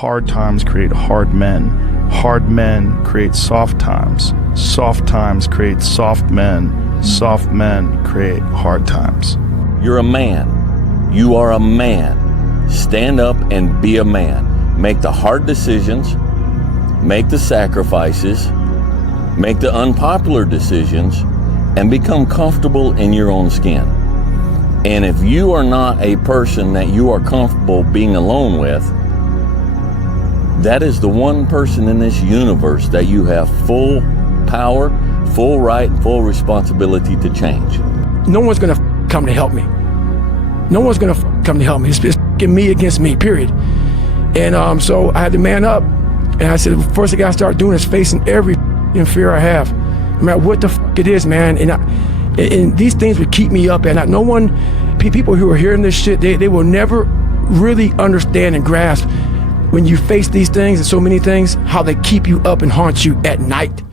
Hard times create hard men. Hard men create soft times. Soft times create soft men. Soft men create hard times. You're a man. You are a man. Stand up and be a man. Make the hard decisions. Make the sacrifices. Make the unpopular decisions. And become comfortable in your own skin. And if you are not a person that you are comfortable being alone with, that is the one person in this universe that you have full power, full right, and full responsibility to change. No one's gonna come to help me. No one's gonna come to help me. It's me against me, period. And so I had to man up. And I said, the first thing I gotta start doing is facing every fear I have, no matter what the it is, man. And these things would keep me up at night. No one, people who are hearing this shit, they will never really understand and grasp when you face these things and so many things, how they keep you up and haunt you at night.